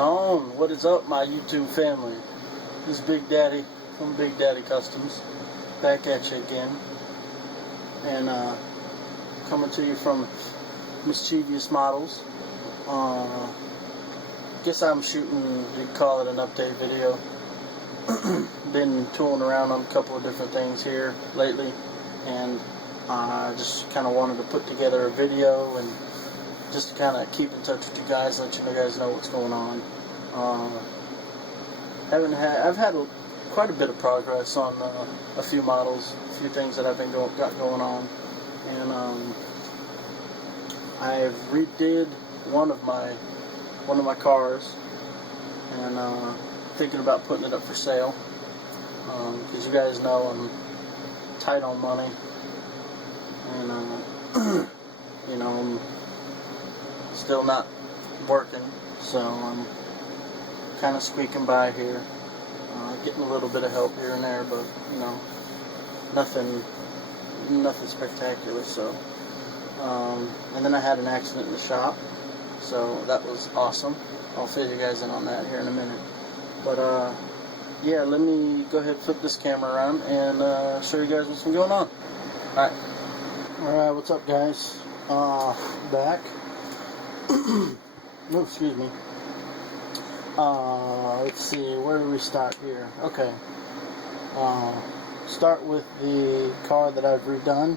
going on? What is up, my YouTube family? This is Big Daddy from Big Daddy Customs, back at you again, and coming to you from Mischievous Models. Guess I'm shooting, you call it an update video. Been tooling around on a couple of different things here lately, and I just kind of wanted to put together a video and just to kind of keep in touch with you guys, let you guys know what's going on. I've had quite a bit of progress on a few models, a few things that I've been got going on, and I've redid one of my cars, and thinking about putting it up for sale, because you guys know I'm tight on money, and you know, I'm still not working, so I'm kind of squeaking by here, getting a little bit of help here and there, but you know, nothing spectacular. So and then I had an accident in the shop, so that was awesome. I'll fill you guys in on that here in a minute, but yeah, let me go ahead and flip this camera around and show you guys what's been going on. Alright, what's up, guys? Back. Oh, excuse me. Let's see, where do we start here? Okay. Start with the car that I've redone.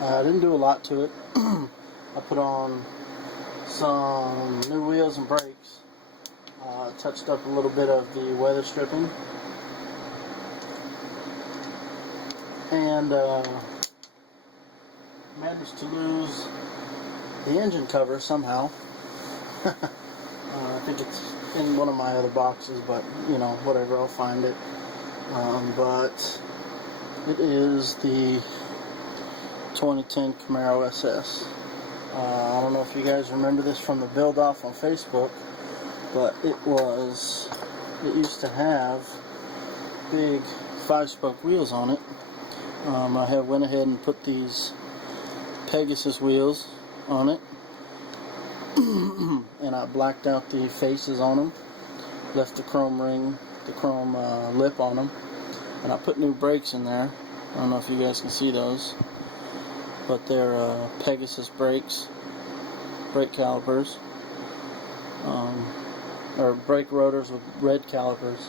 I didn't do a lot to it. I put on some new wheels and brakes. Touched up a little bit of the weather stripping. And managed to lose the engine cover somehow. I think it's in one of my other boxes, but you know, whatever, I'll find it. But it is the 2010 Camaro SS. I don't know if you guys remember this from the build off on Facebook, but it used to have big 5-spoke wheels on it. I went ahead and put these Pegasus wheels on it, and I blacked out the faces on them, left the chrome ring, the chrome lip on them, and I put new brakes in there. I don't know if you guys can see those, but they're Pegasus brakes, brake calipers, or brake rotors with red calipers.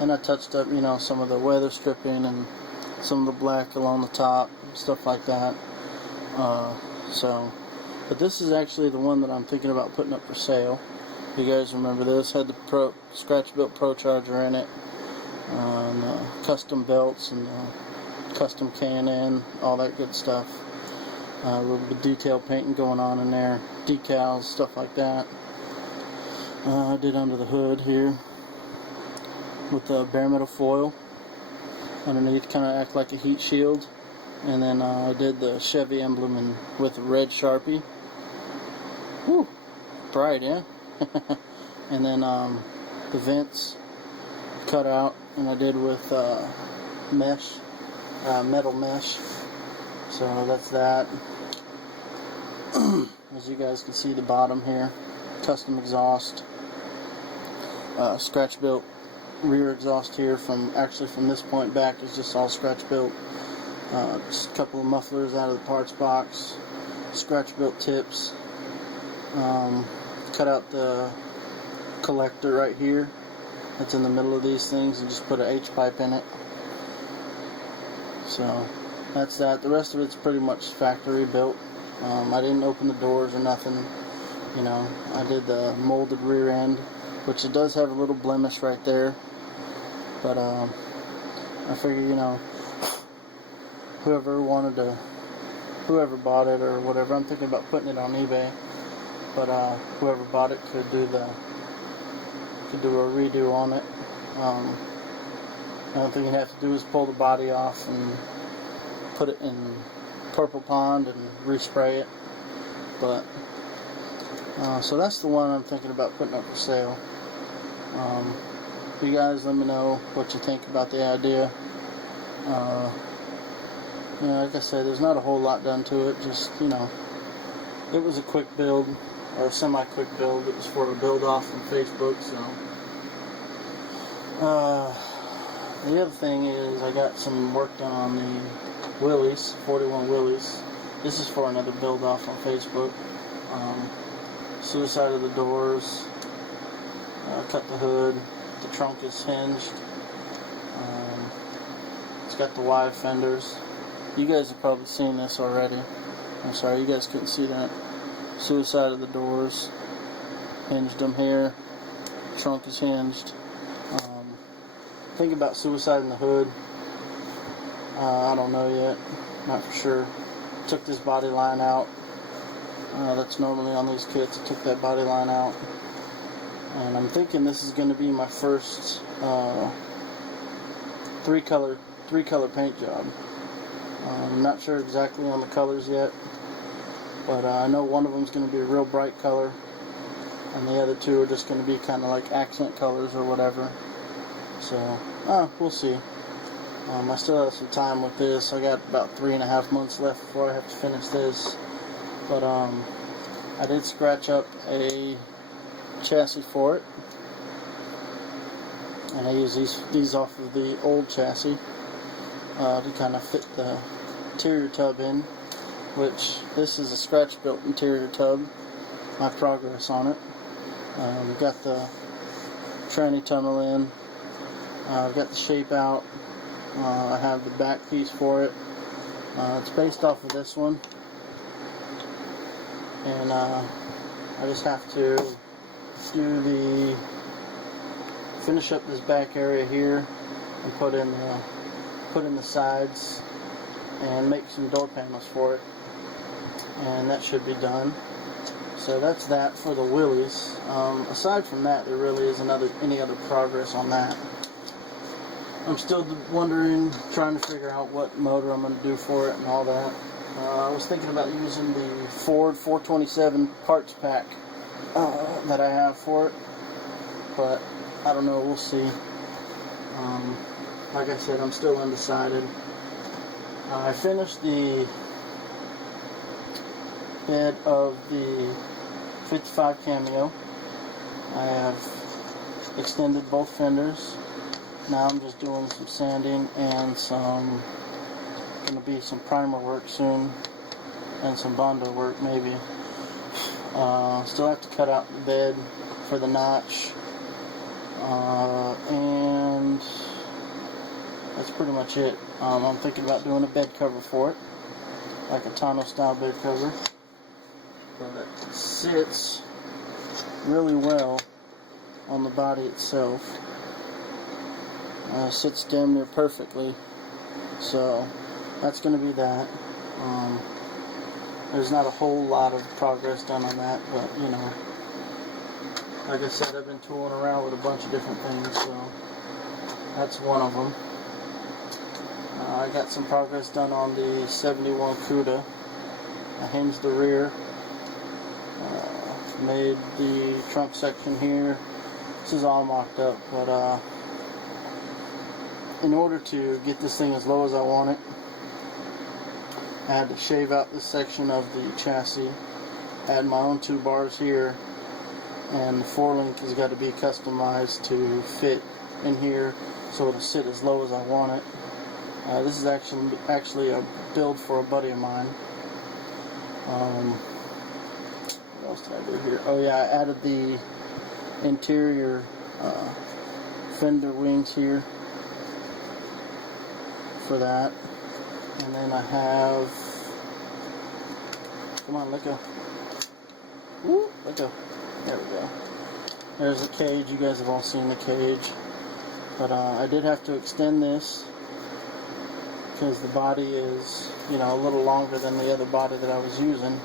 And I touched up, you know, some of the weather stripping and some of the black along the top, stuff like that. But this is actually the one that I'm thinking about putting up for sale. You guys remember this? Had the scratch-built Pro Charger in it, and custom belts and custom K&N, all that good stuff. A little bit of detail painting going on in there, decals, stuff like that. I did under the hood here with the bare metal foil underneath, kind of act like a heat shield. And then I did the Chevy emblem with a red Sharpie. Whew, bright, yeah? And then the vents cut out, and I did with mesh, metal mesh. So that's that. As you guys can see, the bottom here, custom exhaust, scratch built rear exhaust here from this point back is just all scratch built. Just a couple of mufflers out of the parts box, scratch built tips, cut out the collector right here that's in the middle of these things and just put an H pipe in it. So that's that. The rest of it's pretty much factory built. I didn't open the doors or nothing, you know. I did the molded rear end, which it does have a little blemish right there, but I figure, you know, whoever bought it or whatever, I'm thinking about putting it on eBay, but whoever bought it could do a redo on it. The only thing you have to do is pull the body off and put it in Purple Pond and respray it. But so that's the one I'm thinking about putting up for sale. You guys let me know what you think about the idea. You know, like I said, there's not a whole lot done to it. Just, you know, it was a quick build. or a semi-quick build. It was for a build-off from Facebook, so. The other thing is I got some work done on the Willys, 41 Willys. This is for another build-off on Facebook. Suicide of the doors, cut the hood, the trunk is hinged. It's got the wide fenders. You guys have probably seen this already. I'm sorry, you guys couldn't see that. Suicide of the doors, hinged them here. Trunk is hinged. Think about suicide in the hood. I don't know yet, not for sure. Took this body line out. That's normally on these kits. I took that body line out, and I'm thinking this is going to be my first three color paint job. I'm not sure exactly on the colors yet, but I know one of them is going to be a real bright color, and the other two are just going to be kind of like accent colors or whatever. So, we'll see. I still have some time with this. I got about 3.5 months left before I have to finish this. But I did scratch up a chassis for it, and I use these off of the old chassis to kind of fit the interior tub in, which this is a scratch built interior tub. My progress on it. We've got the tranny tunnel in. I've got the shape out. I have the back piece for it. It's based off of this one, and I just have to finish up this back area here and put in the sides and make some door panels for it, and that should be done. So that's that for the Willys. Aside from that, there really isn't any other progress on that. I'm still wondering, trying to figure out what motor I'm going to do for it and all that. I was thinking about using the Ford 427 parts pack that I have for it, but I don't know, we'll see. Like I said, I'm still undecided. I finished the bed of the 55 Cameo. I have extended both fenders. Now I'm just doing some sanding and going to be some primer work soon, and some Bondo work maybe. Still have to cut out the bed for the notch, and that's pretty much it. I'm thinking about doing a bed cover for it, like a tonneau style bed cover, but it sits really well on the body itself. Sits damn near perfectly, so that's going to be that. There's not a whole lot of progress done on that, but you know, like I said, I've been tooling around with a bunch of different things, so that's one of them. I got some progress done on the 71 Cuda. I hinged the rear, made the trunk section here. This is all mocked up, but in order to get this thing as low as I want it, I had to shave out this section of the chassis, add my own 2 bars here, and the 4-link has got to be customized to fit in here so it'll sit as low as I want it. This is actually a build for a buddy of mine. What else did I do here? Oh yeah, I added the interior fender wings here for that, and then I have, come on, let go. Woo, let go. There we go. There's the cage. You guys have all seen the cage, but I did have to extend this because the body is, you know, a little longer than the other body that I was using,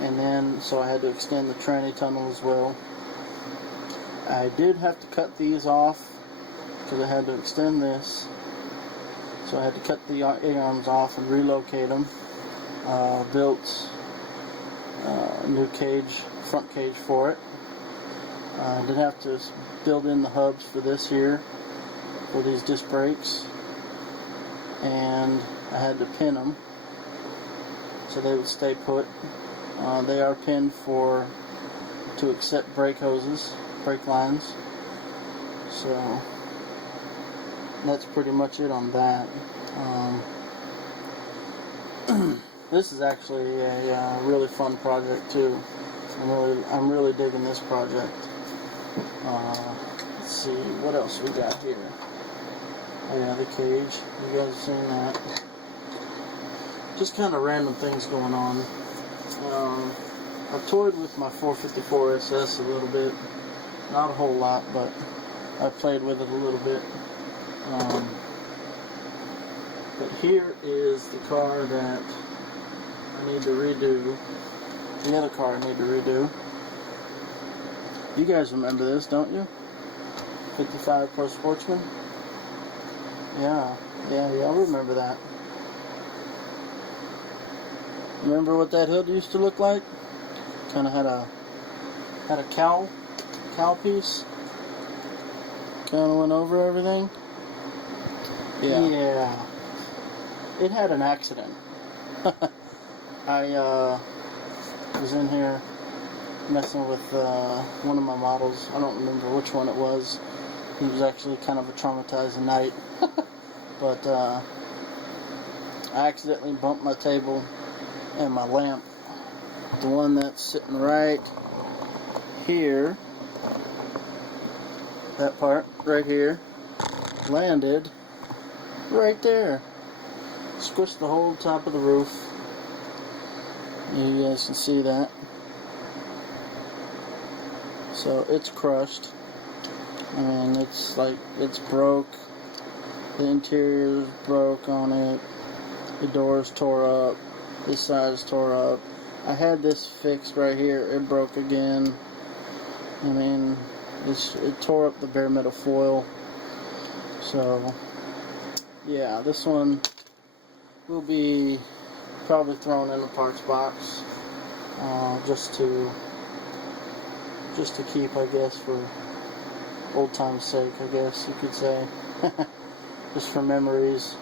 and then so I had to extend the tranny tunnel as well. I did have to cut these off because I had to extend this. So I had to cut the A-arms off and relocate them. Built a new cage, front cage for it. I did have to build in the hubs for this here, for these disc brakes. And I had to pin them so they would stay put. They are pinned to accept brake hoses, brake lines. So that's pretty much it on that. This is actually a really fun project too. I'm really digging this project. Let's see what else we got here. Oh yeah, the cage. You guys have seen that. Just kind of random things going on. I've toyed with my 454 SS a little bit. Not a whole lot, but I played with it a little bit. But here is the car that I need to redo. The other car I need to redo. You guys remember this, don't you? 55 Pro Sportsman? Yeah, y'all remember that. Remember what that hood used to look like? Kind of had a cowl piece. Kind of went over everything. Yeah. It had an accident. I was in here messing with one of my models. I don't remember which one it was. It was actually kind of a traumatizing night. But I accidentally bumped my table and my lamp. The one that's sitting right here, that part right here, landed right there. Squished the whole top of the roof. You guys can see that. So it's crushed. I mean, it's broke. The interior's broke on it. The door's tore up. This side's tore up. I had this fixed right here. It broke again. I mean, it tore up the bare metal foil. So, yeah, this one will be probably thrown in the parts box, just to keep, I guess, for old time's sake, I guess you could say. Just for memories.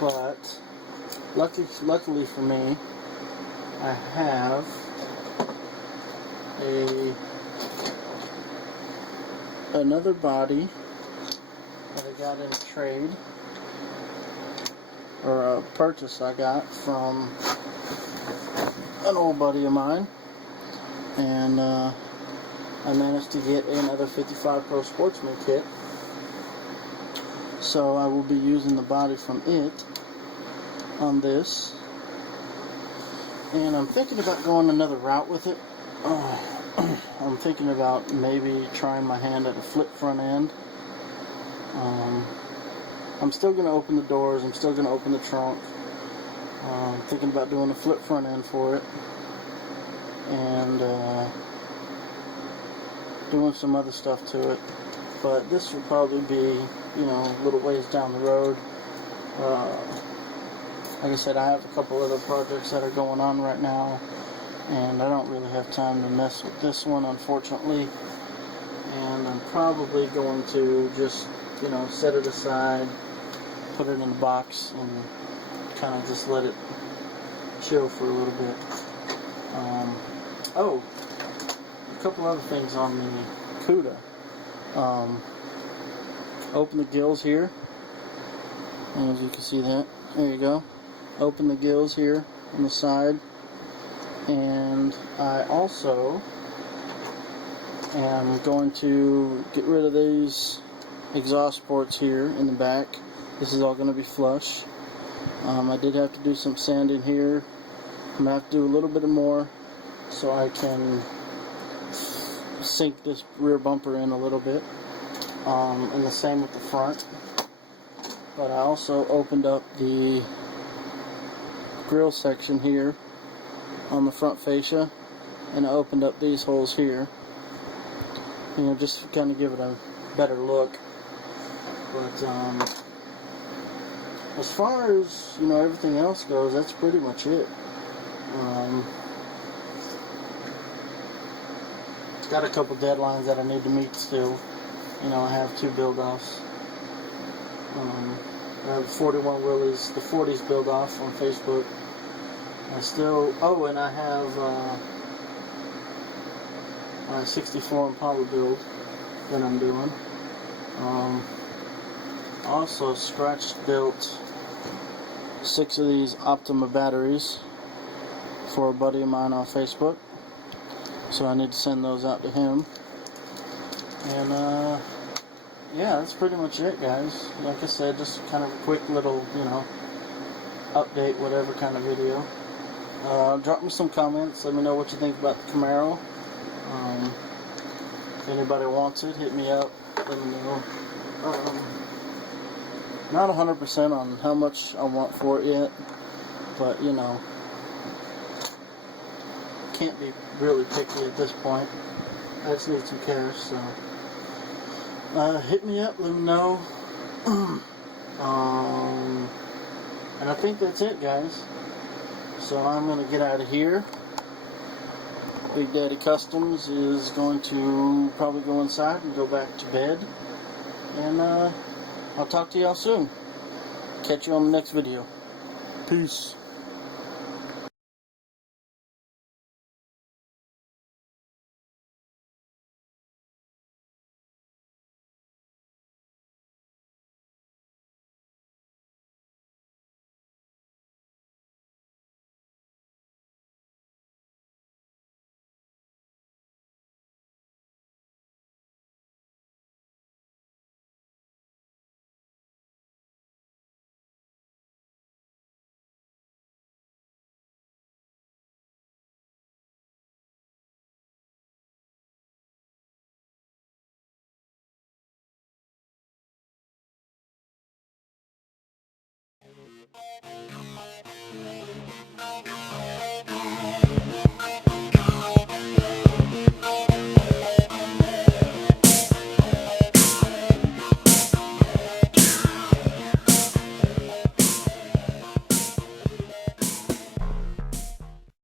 But luckily for me, I have another body that I got in a trade, or a purchase I got from an old buddy of mine, and I managed to get another 55 Pro Sportsman kit. So I will be using the body from it on this, and I'm thinking about going another route with it. I'm thinking about maybe trying my hand at a flip front end. I'm still going to open the doors, I'm still going to open the trunk. I'm thinking about doing a flip front end for it, and doing some other stuff to it. But this will probably be, a little ways down the road. Like I said, I have a couple other projects that are going on right now, and I don't really have time to mess with this one, unfortunately. And I'm probably going to just, set it aside, put it in a box, and kind of just let it chill for a little bit. Oh, a couple other things on the Cuda. Open the gills here, and as you can see that, there you go. Open the gills here on the side, and I also am going to get rid of these exhaust ports here in the back. This is all going to be flush. I did have to do some sanding here. I'm going to have to do a little bit more so I can sink this rear bumper in a little bit, and the same with the front. But I also opened up the grill section here on the front fascia, and I opened up these holes here, just to kind of give it a better look. But as far as everything else goes, that's pretty much it. Got a couple deadlines that I need to meet still. I have 2 build-offs. I have 41 Willys, the 40s build-off on Facebook, Oh, and I have my 64 Impala build that I'm doing. Also scratch built 6 of these Optima batteries for a buddy of mine on Facebook, so I need to send those out to him. And yeah, that's pretty much it, guys. Like I said, just kind of a quick little, update, whatever kind of video. Drop me some comments, let me know what you think about the Camaro. If anybody wants it, hit me up, let me know. Not 100% on how much I want for it yet, but can't be really picky at this point. I just need some cash, so hit me up, let me know. And I think that's it, guys. So I'm going to get out of here. Big Daddy Customs is going to probably go inside and go back to bed. And I'll talk to y'all soon. Catch you on the next video. Peace.